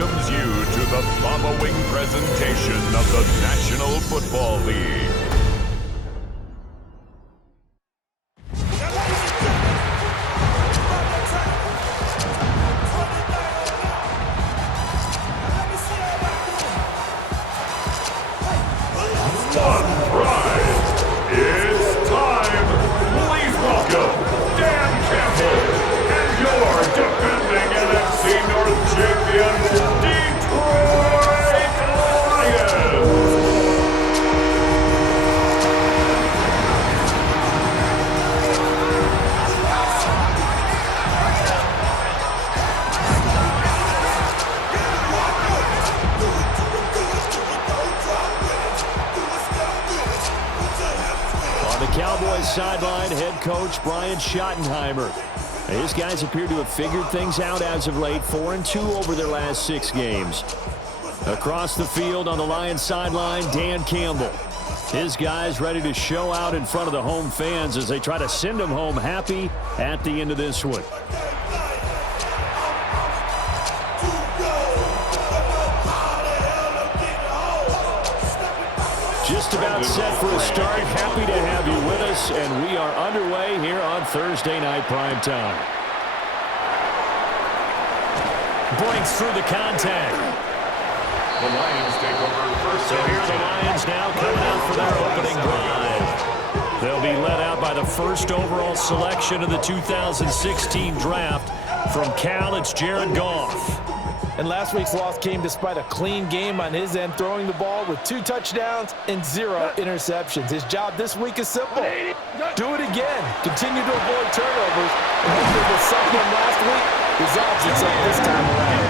welcomes you to the following presentation of the National Football League. One prize. It's time. Please welcome Dan Campbell and your defending NFC North champion, Detroit Lions. On the Cowboys sideline, head coach Brian Schottenheimer. His guys appear to have figured things out as of late, 4-2 over their last 6 games. Across the field on the Lions sideline, Dan Campbell. His guys ready to show out in front of the home fans as they try to send them home happy at the end of this one. Just about set for a start. Happy to have you with us, and we are underway here on Thursday Night Prime Time. Breaks through the contact. The Lions take over first. So here are the Lions now coming out for their opening drive. They'll be led out by the first overall selection of the 2016 draft. From Cal, it's Jared Goff. And last week's loss came despite a clean game on his end, throwing the ball with 2 touchdowns and 0 interceptions. His job this week is simple. Do it again. Continue to avoid turnovers. And hopefully with something last week resolves itself this time around.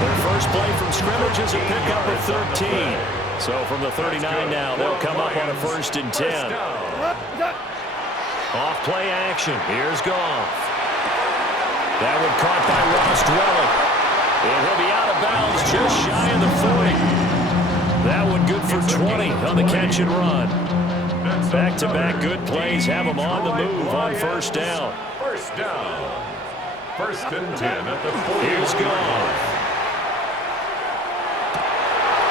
Their first play from scrimmage is a pickup of 13. So from the 39 now, they'll come up on a 1st and 10. Off play action. Here's Goff. That one caught by Ross Dwelling. And he'll be out of bounds just shy of the 40. That one good for 20 on the catch and run. Back-to-back good plays have them on the move on 1st down. First down. 1st and 10 at the 40. Here's Goff.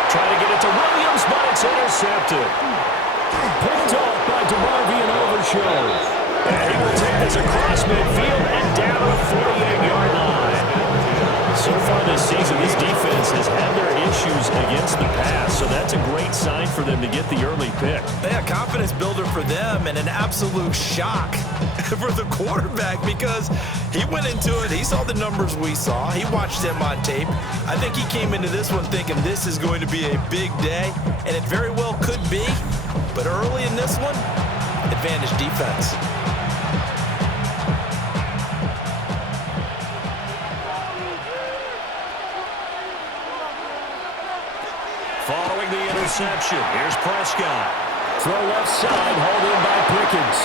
Trying to get it to Williams, but it's intercepted. Picked off by DeMarvion Overshow. And he will take this across midfield and down the 48-yard line. So far this season, this defense has had their issues against the pass, so that's a great sign for them to get the early pick. Yeah, confidence builder for them and an absolute shock for the quarterback because he went into it, he saw the numbers we saw, he watched them on tape. I think he came into this one thinking this is going to be a big day, and it very well could be, but early in this one, advantage defense. Following the interception, here's Prescott. Throw left side, hauled in by Pickens.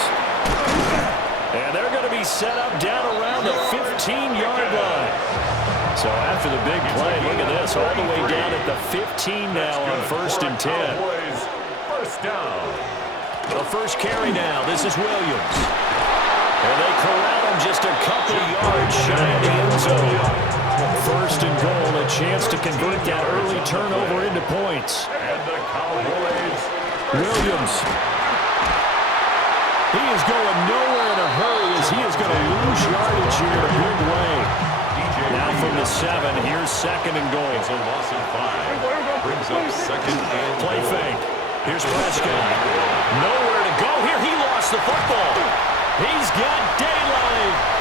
And they're going to be set up down around the 15-yard line. So after the big play, look at this, all the way down at the 15 now on 1st and 10. First down. The first carry now, this is Williams. And they corral him just a couple yards shy of the end zone. 1st and goal, a chance to convert that early turnover into points. And the Cowboys. Williams. He is going nowhere in a hurry as he is going to lose yardage here in a big way. Now from the 7, here's 2nd and goal. It's a loss of 5. Brings up 2nd and play fake. Here's Prescott. Nowhere to go here. He lost the football. He's got daylight.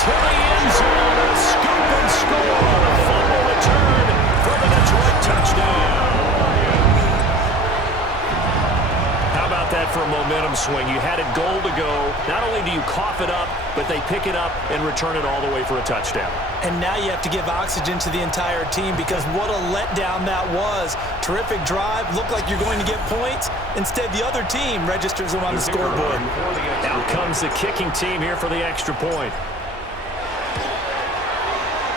To the end zone, a scoop and score, a fumble return for the Detroit touchdown. How about that for a momentum swing? You had it goal to go. Not only do you cough it up, but they pick it up and return it all the way for a touchdown. And now you have to give oxygen to the entire team because what a letdown that was. Terrific drive. Looked like you're going to get points. Instead, the other team registers them on the scoreboard. Out comes the kicking team here for the extra point.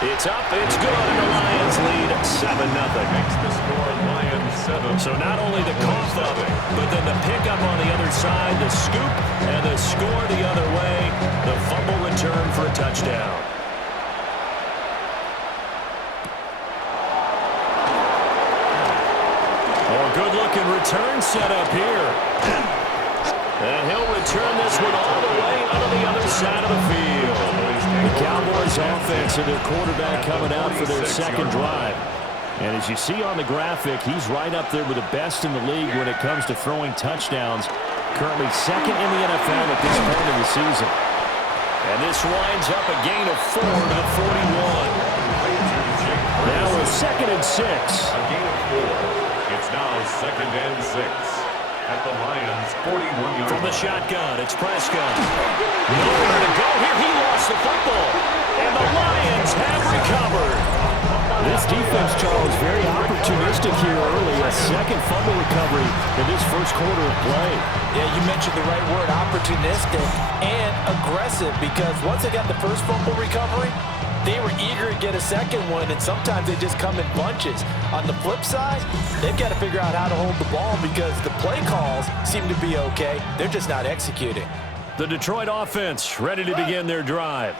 It's up, it's good, and the Lions lead 7-0. Makes the score Lions 7, So not only the cough up, but then the pickup on the other side, the scoop, and the score the other way. The fumble return for a touchdown. Oh, good-looking return set up here. And he'll return this one all the way onto the other side of the field. The Cowboys offense and their quarterback coming out for their second drive. And as you see on the graphic, he's right up there with the best in the league when it comes to throwing touchdowns. Currently second in the NFL at this point in the season. And this winds up a gain of 4 to the 41. Now a 2nd and 6. A gain of 4. It's now 2nd and 6. At the Lions' 41-yard From the shotgun, it's Prescott. Nowhere to go here. He lost the football. And the Lions have recovered. This defense, Charles, very opportunistic here early. A second fumble recovery in this first quarter of play. Yeah, you mentioned the right word, opportunistic and aggressive, because once they got the first fumble recovery, they were eager to get a second one, and sometimes they just come in bunches. On the flip side, they've got to figure out how to hold the ball because the play calls seem to be okay. They're just not executing. The Detroit offense ready to begin their drive.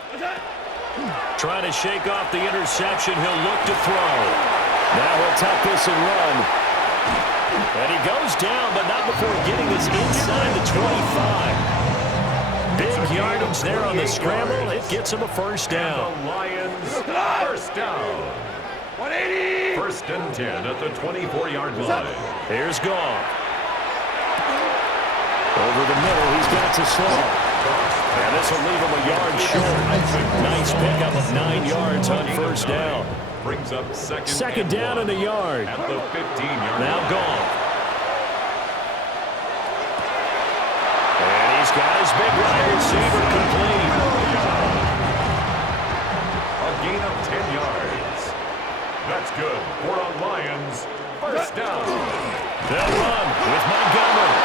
Trying to shake off the interception. He'll look to throw. Now he'll tuck this and run. And he goes down, but not before getting this inside the 25. Big yardage there on the scramble. It gets him a first down. The Lions first down. 180. 1st and 10 at the 24-yard line. Here's Goff. Over the middle, he's got to slow. And this will leave him a yard short. Nice pickup of 9 yards on first down. Brings up second down and a yard. At the 15-yard now line. Goff. And he's got his big wide receiver complete. A gain of 10 yards. That's good for the Lions. First down. They'll run with Montgomery.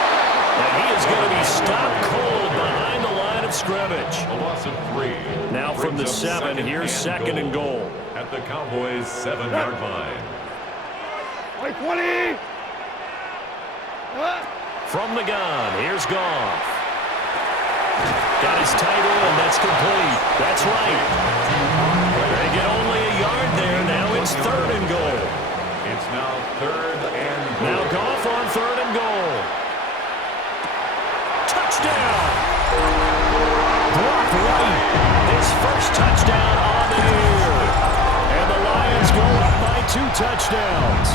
And he is going to be stopped cold behind the line of scrimmage. A loss of 3. Now from the 7, here's 2nd and goal. At the Cowboys' 7-yard line. 20. From the gun, here's Goff. Got his tight end, that's complete. That's right. They get only a yard there. Now it's 3rd and goal. It's now 3rd and goal. Now Goff on 3rd and goal. Touchdown! Blocked right. His first touchdown on the year. And the Lions go up by 2 touchdowns.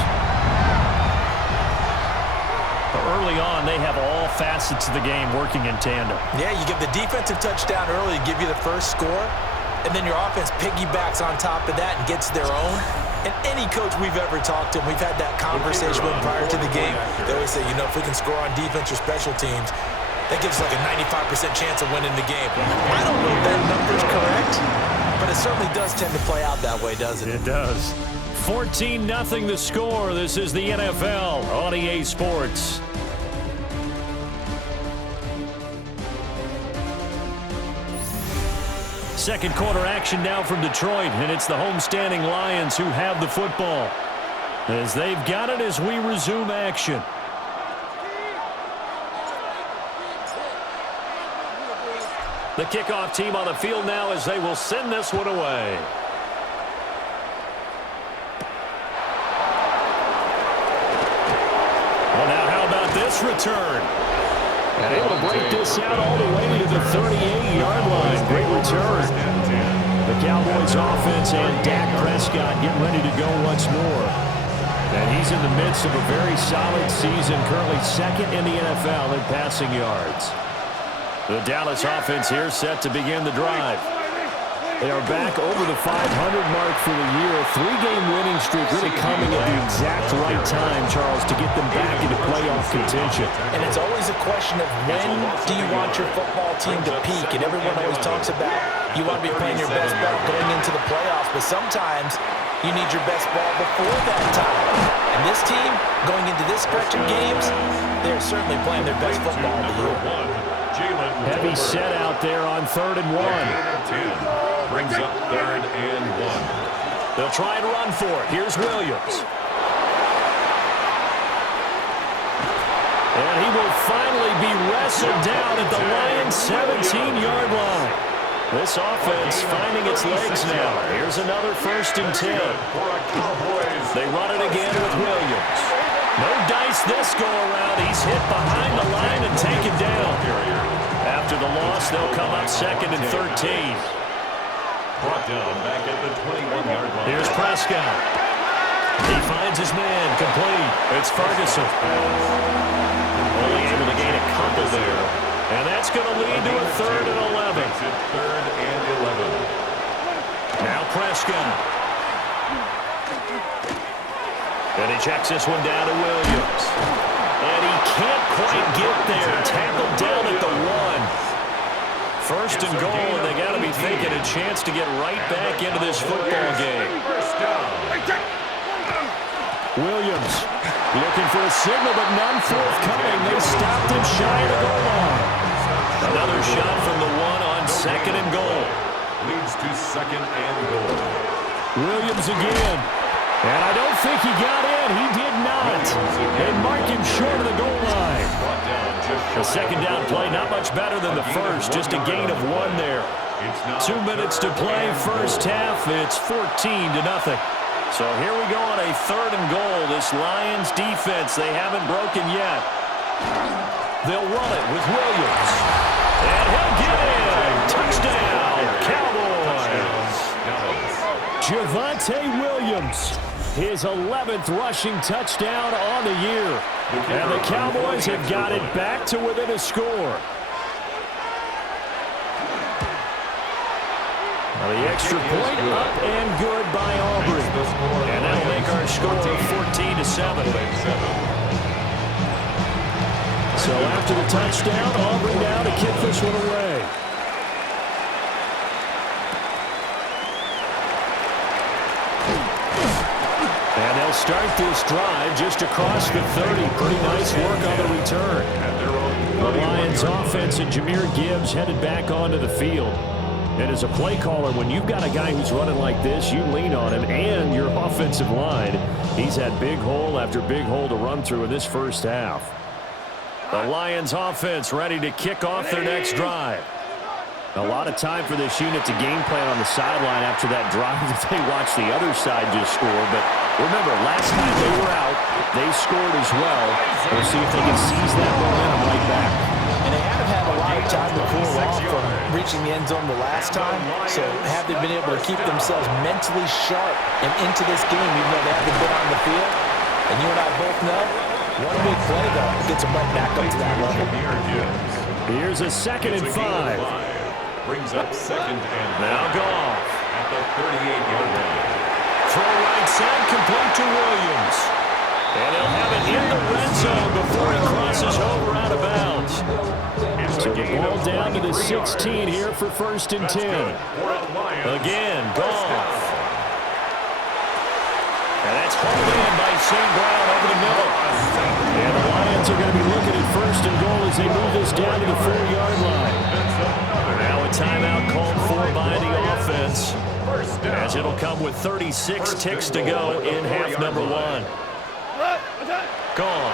Early on, they have all facets of the game working in tandem. Yeah, you give the defensive touchdown early to give you the first score, and then your offense piggybacks on top of that and gets their own. And any coach we've ever talked to, and we've had that conversation with them prior to the game, they always say, you know, if we can score on defense or special teams, that gives like a 95% chance of winning the game. I don't know if that number's correct, but it certainly does tend to play out that way, doesn't it? It does. 14-0 the score. This is the NFL on EA Sports. Second quarter action now from Detroit, and it's the homestanding Lions who have the football. As they've got it as we resume action. The kickoff team on the field now as they will send this one away. Well, now how about this return? And able to break this out all the way to the 38-yard line. Great return. The Cowboys offense and Dak Prescott getting ready to go once more. And he's in the midst of a very solid season, currently 2nd in the NFL in passing yards. The Dallas offense here set to begin the drive. They are back over the 500 mark for the year. A 3-game winning streak really coming at the exact right time, Charles, to get them back into playoff contention. And it's always a question of when do you want your football team to peak? And everyone always talks about you want to be playing your best ball going into the playoffs, but sometimes you need your best ball before that time. And this team, going into this stretch of games, they're certainly playing their best football of the year. Heavy set out there on 3rd and 1. Brings up 3rd and 1. They'll try and run for it. Here's Williams. And he will finally be wrestled down at the Lions' 17-yard line. This offense finding its legs now. Here's another 1st and 10. They run it again with Williams. No dice this go-around. He's hit behind the line and taken down. After the loss, they'll come up 2nd and 13. Brought down back at the 21-yard line. Here's Prescott. He finds his man, complete. It's Ferguson. Only able to gain a couple there. And that's going to lead to a 3rd and 11. 3rd and 11. Now Prescott. And he checks this one down to Williams. And he can't quite get there. Tackled down at the 1. 1st and goal, and they got to be thinking a chance to get right back into this football game. Williams looking for a signal, but none forthcoming. They stopped him shy of the goal line. Another shot from the 1 on 2nd and goal. Leads to 2nd and goal. Williams again. And I don't think he got in. He did not. They mark him short of the goal line. The 2nd down play, not much better than the first. Just a gain of 1 there. 2 minutes to play, first half. It's 14-0. So here we go on a 3rd and goal. This Lions defense, they haven't broken yet. They'll run it with Williams. And he'll get in. Touchdown, Cowboys. Javonte Williams. His 11th rushing touchdown on the year. And the Cowboys have got it back to within a score. Now the extra point up and good by Aubrey. And that'll make our score 14-7. So after the touchdown, Aubrey now to kick this one away. And they'll start this drive just across the 30. Pretty nice work on the return. The Lions offense and Jahmyr Gibbs headed back onto the field. And as a play caller, when you've got a guy who's running like this, you lean on him and your offensive line. He's had big hole after big hole to run through in this first half. The Lions offense ready to kick off their next drive. A lot of time for this unit to game plan on the sideline after that drive that they watched the other side just score. But remember, last time they were out, they scored as well. We'll see if they can seize that momentum right back. And they haven't had a lot of time to cool off from reaching the end zone the last time. So have they been able to keep themselves mentally sharp and into this game, even though they haven't been on the field? And you and I both know, one big play, though, gets them right back up to that level. Here's a 2nd and 5. Brings up 2nd and now Goff at the 38-yard line. Throw right side, complete to Williams. And he'll have it in the red zone before he crosses over out of bounds. So the ball down to the 16 here for 1st and 10. Again, Goff. And that's hauled in by St. Brown over the middle. And the Lions are going to be looking at 1st and goal as they move this down to the 4-yard line. Now a timeout called for by the offense, as it'll come with 36 ticks to go in half number 1. Gone.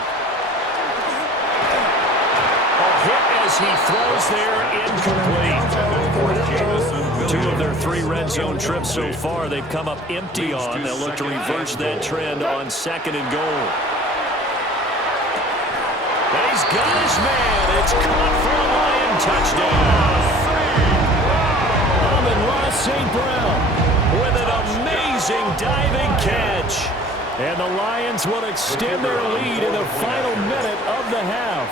A hit as he throws there, incomplete. 2 of their 3 red zone trips so far they've come up empty on. They'll look to reverse that trend on 2nd and goal. And he's got his man. It's caught for a Lion touchdown. St. Brown with an amazing diving catch. And the Lions will extend their lead in the final minute of the half.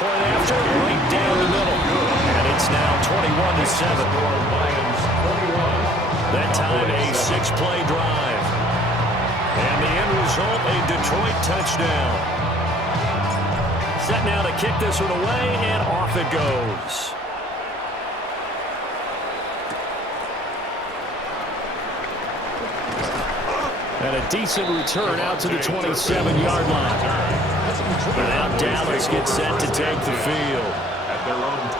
Point after, right down the middle. And it's now 21-7. That time a 6-play drive. And the end result, a Detroit touchdown. Set now to kick this one away, and off it goes. And a decent return out to the 27-yard line. And now Dallas gets set to take the field.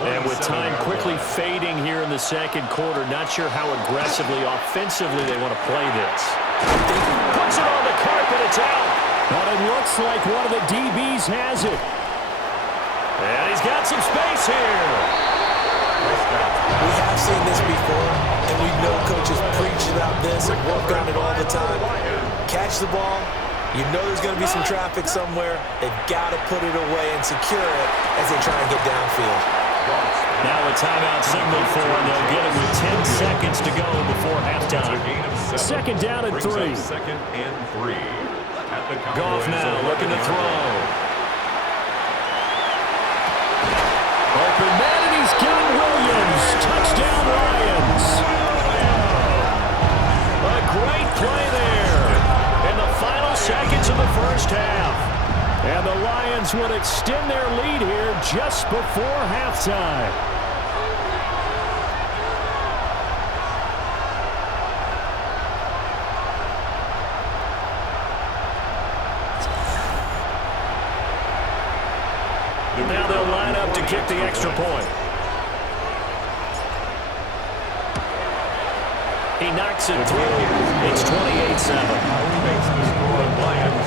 And with time quickly fading here in the 2nd quarter, not sure how aggressively, offensively they want to play this. Puts it on the carpet, it's out. looks like one of the DBs has it. And he's got some space here. We have seen this before, and we know coaches preach about this and work on it all the time. Catch the ball. You know there's going to be some traffic somewhere. They've got to put it away and secure it as they try and get downfield. Now a timeout signal for them. They'll get it with 10 seconds to go before halftime. Second down and 3. Second and 3. Goff now looking to throw. Open man, and he's got Williams. Touchdown, Lions. A great play there in the final seconds of the first half. And the Lions would extend their lead here just before halftime. Now they'll line up to kick the extra point. He knocks it through. It's 28-7.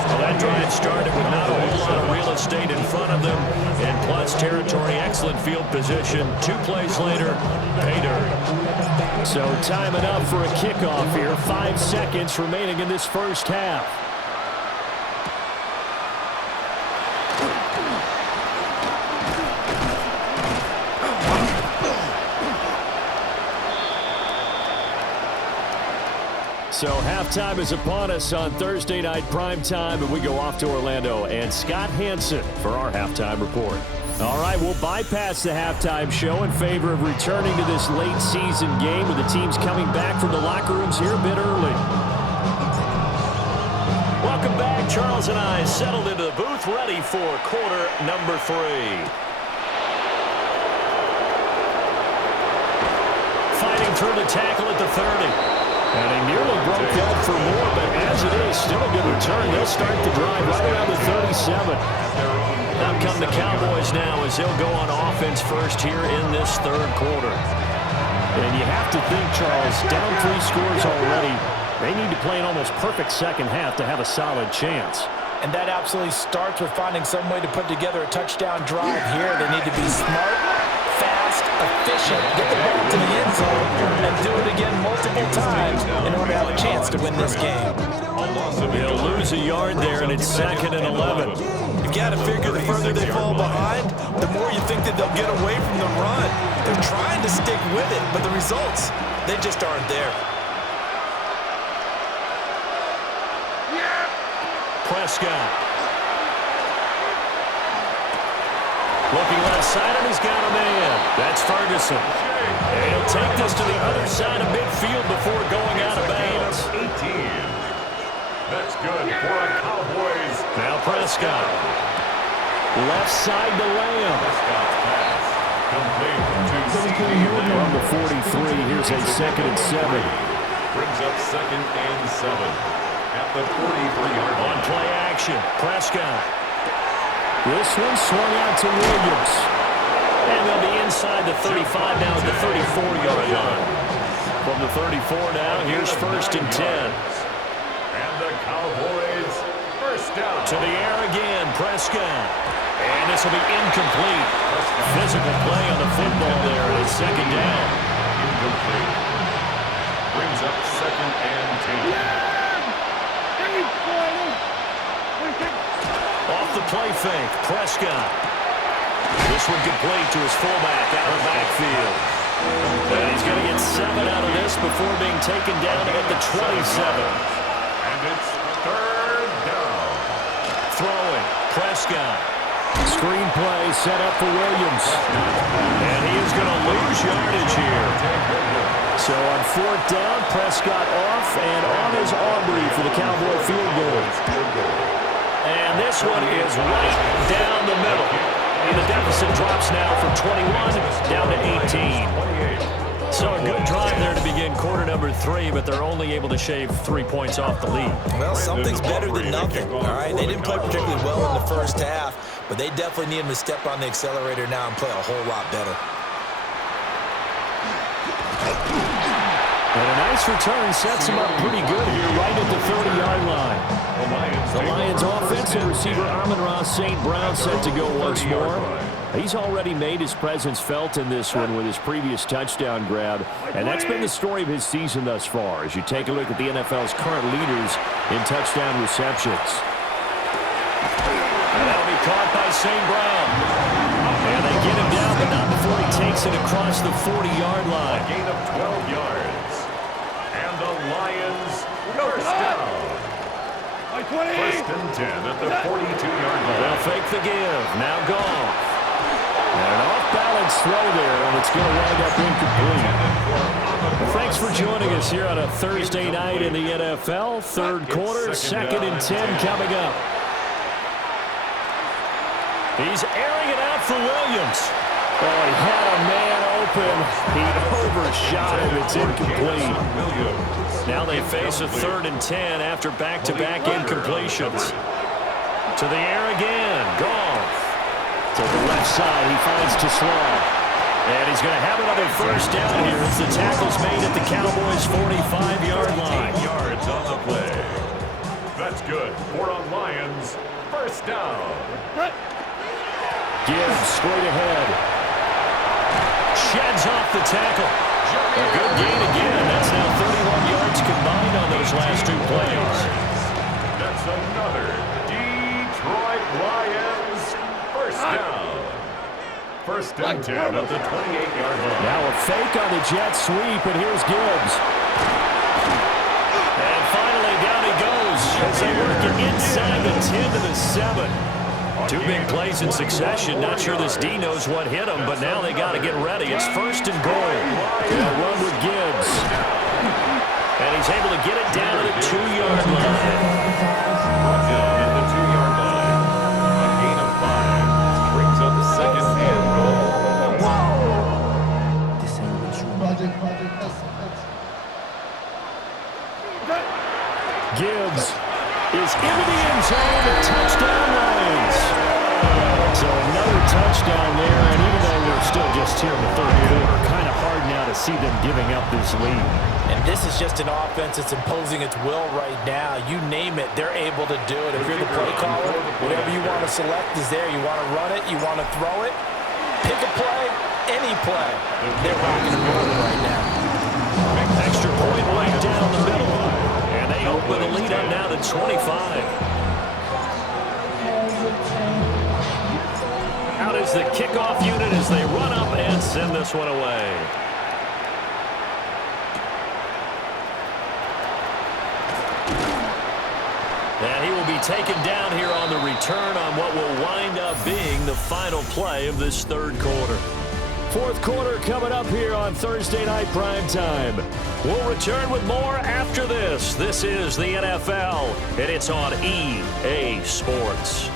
Well, that drive started with not a whole lot of real estate in front of them, and plus territory, excellent field position. 2 plays later, pay dirt. So time enough for a kickoff here. 5 seconds remaining in this first half. So halftime is upon us on Thursday night primetime, and we go off to Orlando and Scott Hansen for our halftime report. All right, we'll bypass the halftime show in favor of returning to this late season game with the teams coming back from the locker rooms here a bit early. Welcome back. Charles and I settled into the booth ready for quarter number 3. Fighting through the tackle at the 30. And he nearly broke that for more, but as it is, still a good return. They'll start the drive right around the 37. Out come the Cowboys now as they'll go on offense first here in this third quarter. And you have to think, Charles, down 3 scores already. They need to play an almost perfect second half to have a solid chance. And that absolutely starts with finding some way to put together a touchdown drive here. They need to be smart, fast, efficient, get the ball to the end zone, and do it again multiple times in order to have a chance to win this game. They'll lose a yard there, and it's 2nd and 11. You've got to figure the further they fall behind, the more you think that they'll get away from the run. They're trying to stick with it, but the results, they just aren't there. Prescott. Looking left side, and he's got a man. That's Ferguson. And he'll take this to the other side of midfield before going out of bounds. 18. That's good for a Cowboys. Now Prescott. Left side to Lamb. Prescott's pass complete to From the 43, here's a 2nd and 7. Brings up 2nd and 7 at the 43-yard line. On play action, Prescott. This one swung out to Williams. And they'll be inside the 35 now at the 34-yard line. From the 34 now, here's 1st and 10. And the Cowboys first down. To the air again, Prescott. And this will be incomplete. Physical play on the football there, and it's 2nd down. Incomplete. Brings up 2nd and 10. Off the play fake, Prescott. This one complete to his fullback out of the backfield. And he's going to get 7 out of this before being taken down at the 27. And it's 3rd down. Throwing, Prescott. Screen play set up for Williams. And he is going to lose yardage here. So on 4th down, Prescott off and on his Aubrey for the Cowboy field goal. And this one is right down the middle. And the deficit drops now from 21 down to 18. So a good drive there to begin quarter number 3, but they're only able to shave 3 points off the lead. Well, something's better than nothing, all right? They didn't play particularly well in the first half, but they definitely need him to step on the accelerator now and play a whole lot better. And a nice return sets him up pretty good here right at the 30-yard line. The Lions offense and receiver Amon-Ra St. Brown set to go once more. He's already made his presence felt in this one with his previous touchdown grab, and that's been the story of his season thus far as you take a look at the NFL's current leaders in touchdown receptions. And that'll be caught by St. Brown. And they get him down, but not before he takes it across the 40-yard line. A gain of 12 yards. And the Lions first down. First and 10 at the 42-yard line. They'll fake the give. Now Goff. And an off-balance throw there, and it's going to wind up incomplete. Thanks for joining us here on a Thursday night in the NFL. Third quarter, second and 10 coming up. He's airing it out for Williams. Oh, he had a man open. He overshot him. It's incomplete. Now they face a third and 10 after back-to-back incompletions. To the air again. Goff. To the left side, he finds Tesla. And he's going to have another first down here as the tackle's made at the Cowboys' 45-yard line. 8 yards on the play. That's good. 4 on Lions. First down. Gibbs straight ahead. Sheds off the tackle. A good gain again. That's now 31 yards combined on those last two plays. That's another Detroit Lions first down. First and 10 at the 28-yard line. Now a fake on the jet sweep, and here's Gibbs. And finally down he goes as they work it inside the 10 to the 7. Two big plays in succession. Not sure this D knows what hit him, but now they got to get ready. It's first and goal. They'll run with Gibbs. And he's able to get it down to the 2-yard line. Down at the 2-yard line. A gain of 5. Brings up second and goal. Gibbs is into the end zone. A touchdown, Lions. So another touchdown there, and even though we're still just here in the third quarter, kind of hard now to see them giving up this lead. And this is just an offense that's imposing its will right now. You name it, they're able to do it. If you're the play caller, whatever you want to select is there. You want to run it, you want to throw it, pick a play, any play. They're rocking and rolling right now. Extra point right down the middle. And they open the lead up now to 25. Out is the kickoff unit as they run up and send this one away. And he will be taken down here on the return on what will wind up being the final play of this third quarter. Fourth quarter coming up here on Thursday Night Primetime. We'll return with more after this. This is the NFL, and it's on EA Sports.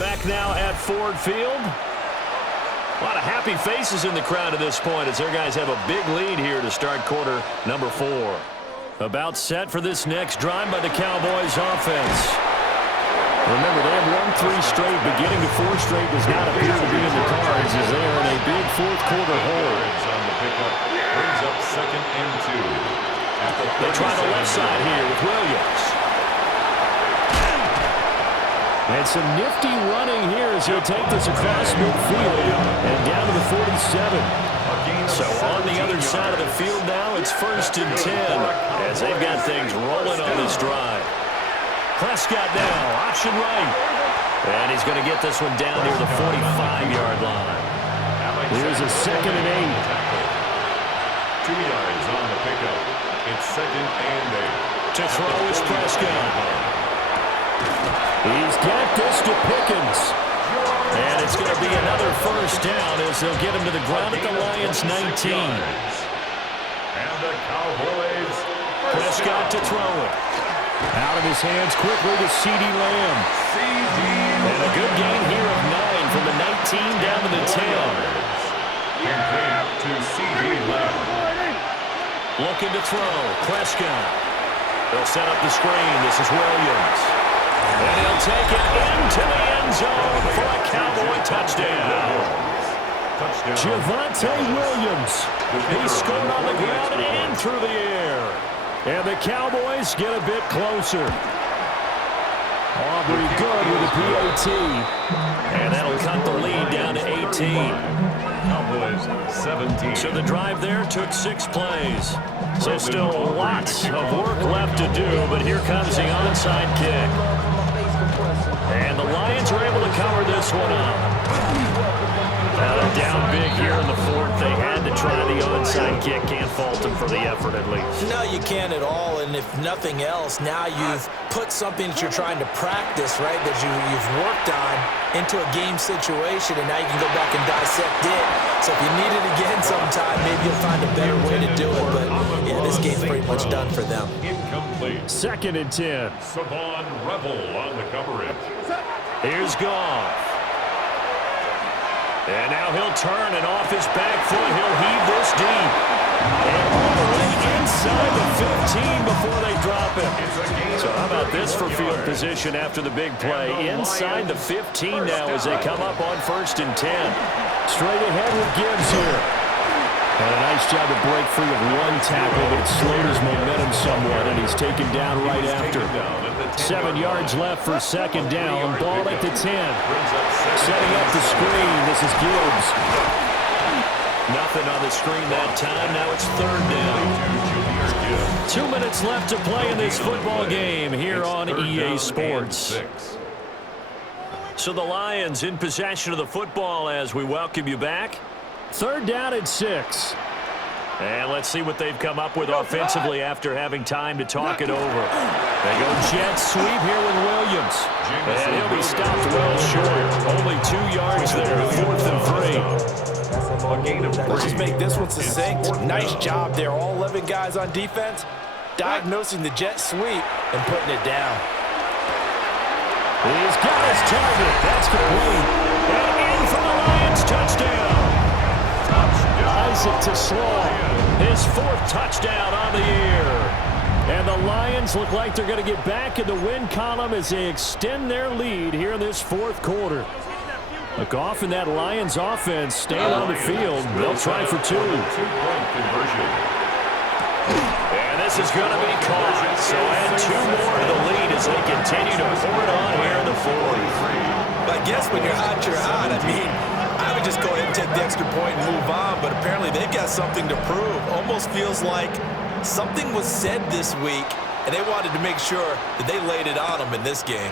Back now at Ford Field. A lot of happy faces in the crowd at this point as their guys have a big lead here to start quarter number 4. About set for this next drive by the Cowboys offense. Remember, they have won 3 straight, but getting to 4 straight does not appear to be in the cards as they are in a big fourth quarter hole. On the pickup, brings up second and 2. They try the left side here with Williams. And some nifty running here as he'll take this across midfield and down to the 47. So on the other side of the field now, it's first and 10 as they've got things rolling on this drive. Prescott now, option right. And he's going to get this one down near the 45-yard line. Here's a second and 8. 2 yards on the pickup. It's second and 8. To throw is Prescott. He's got this to Pickens. And it's going to be another first down as they'll get him to the ground at the Lions' 19. And the Cowboys. Prescott to throw it. Out of his hands quickly to C.D. Lamb. And a good gain here of 9 from the 19 down to the 10. Complete to C.D. Lamb. Looking to throw. Prescott. They'll set up the screen. This is Williams. And he'll take it into the end zone for a Cowboy touchdown. Javonte Williams. He scored on the ground and through the air. And the Cowboys get a bit closer. Aubrey good with a PAT. And that'll cut the lead down to 18. Cowboys 17. So the drive there took 6 plays. So still lots of work left to do, but here comes the onside kick. And the Lions are able to cover this one up. Now they're down big here in the fourth. They had to try the onside kick. Can't fault them for the effort at least. No, you can't at all. And if nothing else, now you've put something that you're trying to practice, right, that you've worked on into a game situation, and now you can go back and dissect it. So if you need it again sometime, maybe you'll find a better way to do it. But, yeah, this game's pretty much done for them. Incomplete. 2nd and 10. Savon Rebel on the coverage. Here's Goff. And now he'll turn, and off his back foot, he'll heave this deep. And all the way inside the 15 before they drop him. So how about this for field position after the big play? Inside the 15 now as they come up on 1st and 10. Straight ahead with Gibbs here. And a nice job to break free of one tackle, but it slowed his momentum somewhat, and he's taken down right after. 7 yards left for 2nd down. Ball at the 10. Setting up the screen. This is Gibbs. Nothing on the screen that time. Now it's 3rd down. 2 minutes left to play in this football game here on EA Sports. So the Lions in possession of the football as we welcome you back. 3rd down and 6. And let's see what they've come up with offensively after having time to talk it over. They go jet sweep here with Williams. And he'll be stopped well short. Only 2 yards there, 4th and 3. Let's just make this one succinct. Nice job there. All 11 guys on defense diagnosing the jet sweep and putting it down. He's got his target. That's complete. And in for the Lions touchdown. Isaac to Slaw, his 4th touchdown on the year. And the Lions look like they're going to get back in the win column as they extend their lead here in this 4th quarter. Goff and that Lions offense staying on the field. They'll try for 2. And this is going to be caught. So add 2 more to the lead as they continue to pour it on here in the 4th. But I guess when you're hot, you're hot. I mean, I would just go ahead and take the extra point and move on, but apparently they've got something to prove. Almost feels like something was said this week, and they wanted to make sure that they laid it on them in this game.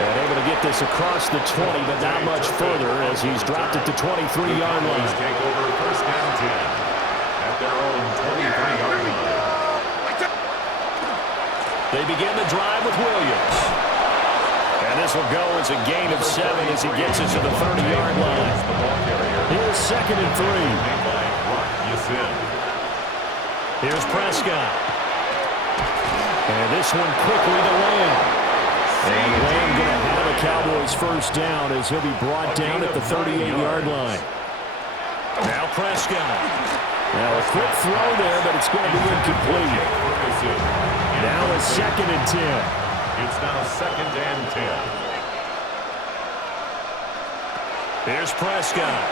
And able to get this across the 20, but not much further as he's dropped at the 23-yard line. Take over 1st and 10 at their own 23-yard line. They begin the drive with Williams. And this will go as a gain of 7 as he gets us to the 30-yard line. Here's 2nd and 3. Here's Prescott. And this one quickly to Lamb. And Lamb going to have a Cowboys 1st down as he'll be brought down at the 38-yard line. Now Prescott. Now a quick throw there, but it's going to be incomplete. Now a 2nd and 10. It's now 2nd and 10. Here's Prescott.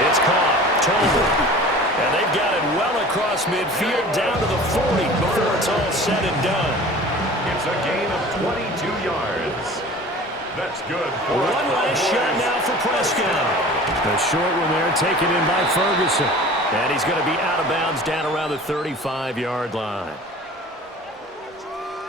It's caught. Tolbert. And they've got it well across midfield down to the 40 before it's all said and done. It's a gain of 22 yards. That's good. One last shot now for Prescott. The short one there taken in by Ferguson. And he's going to be out of bounds down around the 35-yard line.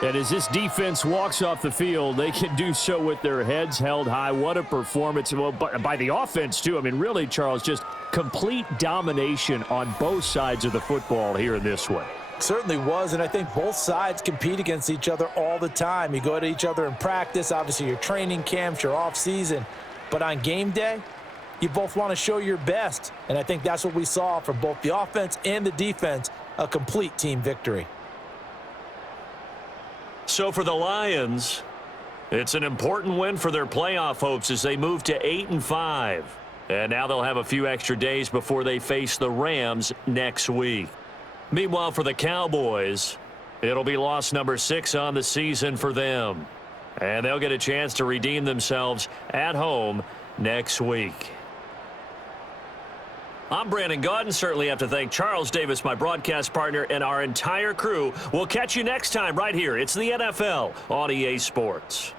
And as this defense walks off the field, they can do so with their heads held high. What a performance. Well, by the offense, too. I mean, really, Charles, just complete domination on both sides of the football here in this one. Certainly was, and I think both sides compete against each other all the time. You go at each other in practice, obviously your training camps, your off-season. But on game day, you both want to show your best, and I think that's what we saw from both the offense and the defense, a complete team victory. So for the Lions, it's an important win for their playoff hopes as they move to 8-5. And now they'll have a few extra days before they face the Rams next week. Meanwhile, for the Cowboys, it'll be loss number 6 on the season for them. And they'll get a chance to redeem themselves at home next week. I'm Brandon Gaudin. Certainly have to thank Charles Davis, my broadcast partner, and our entire crew. We'll catch you next time right here. It's the NFL on EA Sports.